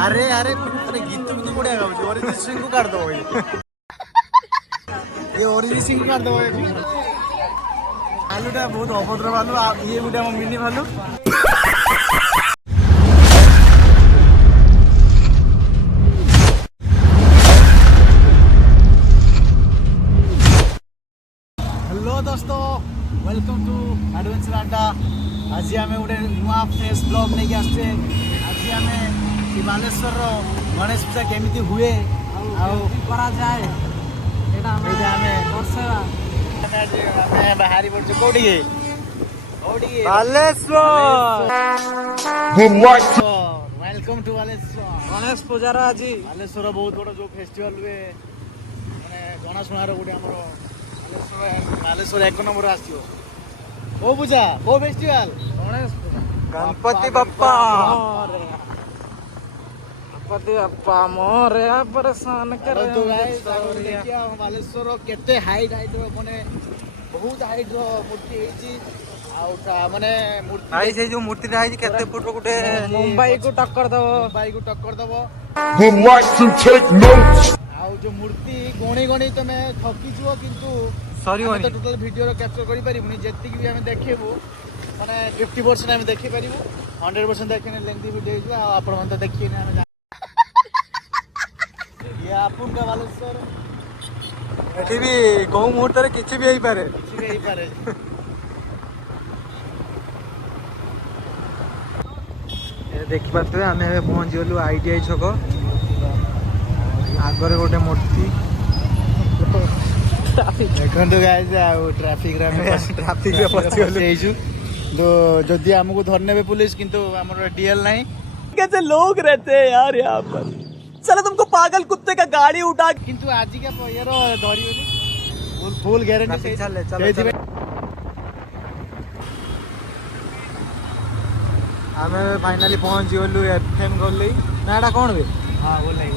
अरे अरे अरे गीत तो बढ़िया गाउछ अरिजीत सिंह को काट दो ये अरिजीत सिंह को काट दो भालुटा बहुत अभद्र भालु ये गोटे आम मिनी भालु हेलो दोस्तों वेलकम टू एडवेंचर अड्डा आज आम गोटे नुआ फ्रेश ब्लॉग नहीं आसचे आज आम बालेश्वर गणेश पूजा केमी हुए बाहरी पड़े कौटी वेलकम टू बालेश्वर गणेश पूजार आज बालेश्वर बहुत बड़ जो फेस्टिवल हुए माने जनाशुणार गोटे आम बालेश्वर एक नंबर आसो वो पूजा वो फेस्टिवल गणेश पूजा गणपति बप्पा गणपति बप्पा मोरे परेशान करे तो गाइस देखिया बालेश्वर केते हाइट हाइट माने बहुत हाइट रो मूर्ति हेची आउटा माने मूर्ति भाई से जो मूर्ति रहा है केते फुट रो गुटे मुंबई को टक्कर दबो would like to take notes. आउ जो मूर्ति गणी गणी तमे थकी जुओ किंतु सॉरी हम तो टोटल वीडियो रो कैप्चर करि परिबुनी जेति भी हम देखिबो माने 50% हम देखि परिबो 100% देखिने लेंथी वीडियो हिजो आपण मन तो देखिने हम ये आपुन का बालेश्वर एठी भी को मुहूर्त रे किछि भी होई पारे देखि पाते आमे पहुंच गेलु आईटीआई छक आगरे गोटे मूर्ति देखंतु गाइस ट्रैफिक रे फसी गलु तो जदि हमको धरने पुलिस किंतु हमर डीएल नहीं कैसे लोग रहते हैं यार यहाँ पर चलो तुमको पागल कुत्ते का गाड़ी उठा किंतु आज के यार धरियोनी फुल गारंटी चले आमे फाइनली पहुंच गलु एफएम गली नाडा कोन बे हां बोलै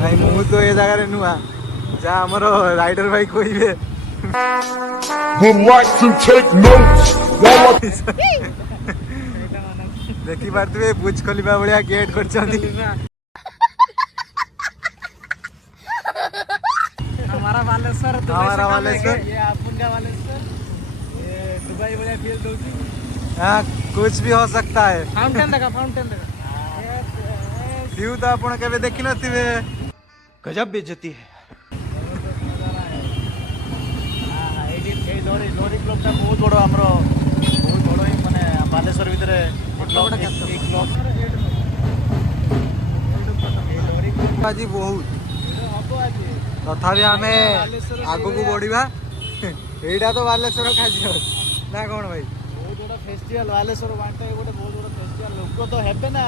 भाई मु तो ए जगह रे नुआ जा हमर राइडर भाई कोइबे Would like to take notes. देखि पारतबे बुझ खलिबा बढिया गेट करछंदी हमारा बालेश्वर ये अपन का बालेश्वर ये दुबई वाला फील दोती हां कुछ भी हो सकता है फाउंटेन देखा व्यू तो आपण केबे देखि नथिबे गजब बेइज्जती है लोरी क्लब टा बहुत बड़ हमरो बहुत बड़ ही माने बालेश्वर भीतर आज बहुत तथापि आमे आगु को बढ़िबा एटा तो बालेश्वर खासी ना कोन भाई बहुत बड़ा फेस्टिवल बालेश्वर वांटा गोटे बहुत बड़ा फेस्टिवल लोक तो हेबे ना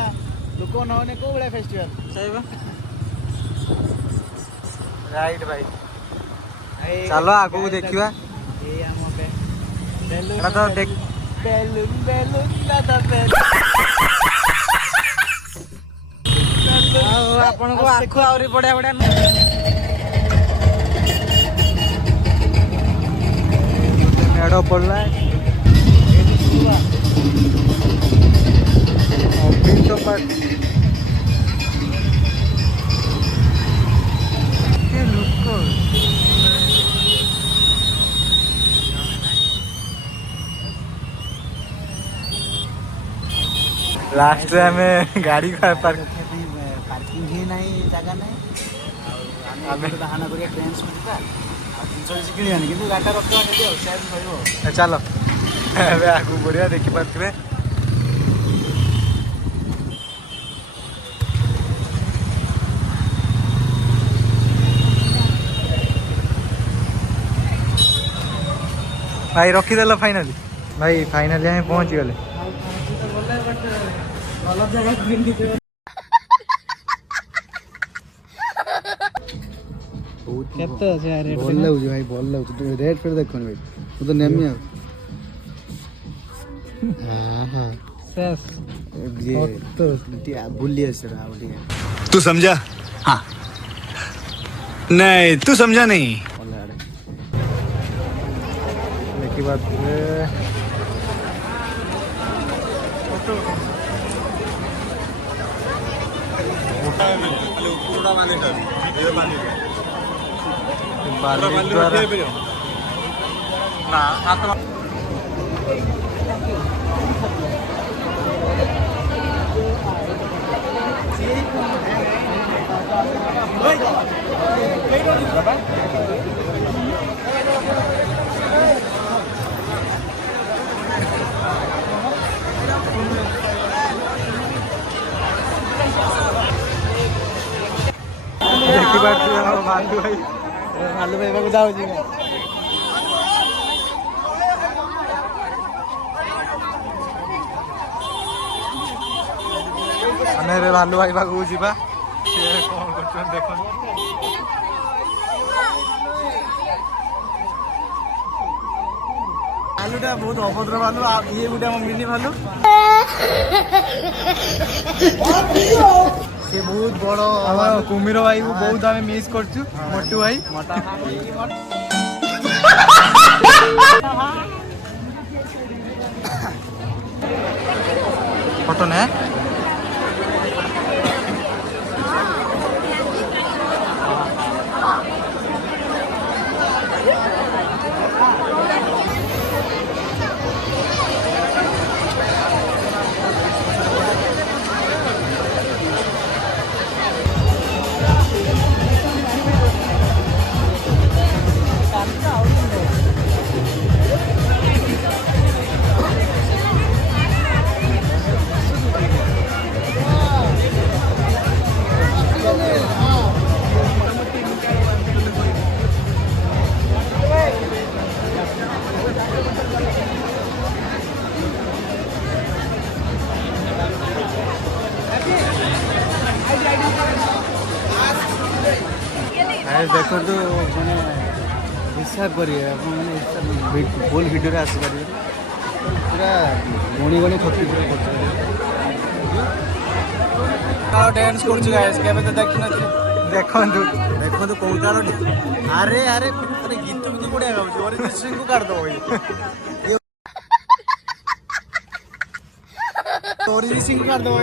लोक न होने को बड़ा फेस्टिवल सही बा राइट भाई चलो आगु देखिबा ये हम पे एटा तो देख बैलून दादा आपन को आखो आउरी बढ़िया बढ़िया मेड़ो पड़ला अभी तो पर के लुको लास्ट रे हमें गाड़ी का पार्किंग ही नहीं जगह नहीं आमे बहाना करिया ट्रेन सुविधा जिनस किणी किंतु गाटा रखवा नहीं सेफ रहइबो चलो एबे आगु बढ़िया देखि पातबे भाई रखी देला फाइनली भाई फाइनली हम पहुंच गले केते আছে রেট বল লাগুছি ভাই বল লাগুছি তুমি রেট ফের দেখুন ভাই তো তো নেমি আর हां हां शेष ये तो भूलिए सर आवड़ी तू समझा? हाँ नहीं तू समझा नहीं। देखी बात ନା ହାତ ଦେଖିପାରୁଥିବେ ଆମ ଭାଲୁ ଭାଇ ଭାଲୁ ପାଇବାକୁ ଯାଉଛି ଆମେ ଏବେ ଭାଲୁ ଭାଇ ପାଖକୁ ଯିବା ସିଏ କ'ଣ କରୁଛନ୍ତି ଦେଖନ୍ତୁ। ଭାଲୁଟା ବହୁତ ଅଭଦ୍ର ଭାଲୁ ଆଉ ଇଏ ଗୋଟେ ଆମ ମିନି ଭାଲୁ ସେ ବହୁତ ବଡ ଆମର କୁମ୍ଭୀର ଭାଇକୁ ବହୁତ ଆମେ ମିସ୍ କରୁଛୁ ମୋଟୁ ଭାଇ। ଫଟୋ ନେ ଦେଖନ୍ତୁ ମାନେ ହିସାବ କରିବେ ଆପଣ ମାନେ ଫୁଲ୍ ଭିଡ଼ିଓରେ ଆସିପାରିବେ ପୁରା ଗଣି ଗଣି ଖପି ପୁରା କରୁଛନ୍ତି ଡ୍ୟାନ୍ସ କରୁଛୁ ଗାଇସ୍ କେବେ ତ ଦେଖିନଥିଲି ଦେଖନ୍ତୁ ଦେଖନ୍ତୁ କୌତାଳ ଆରେ ଆରେ ମାନେ ଗୀତ ବି ବଢିଆ ଗାଉଛି ଅରିଜିତ ସିଂଙ୍କୁ କାଢିଦବ ଅରିଜିତ ସିଂଙ୍କୁ କାଢିଦବ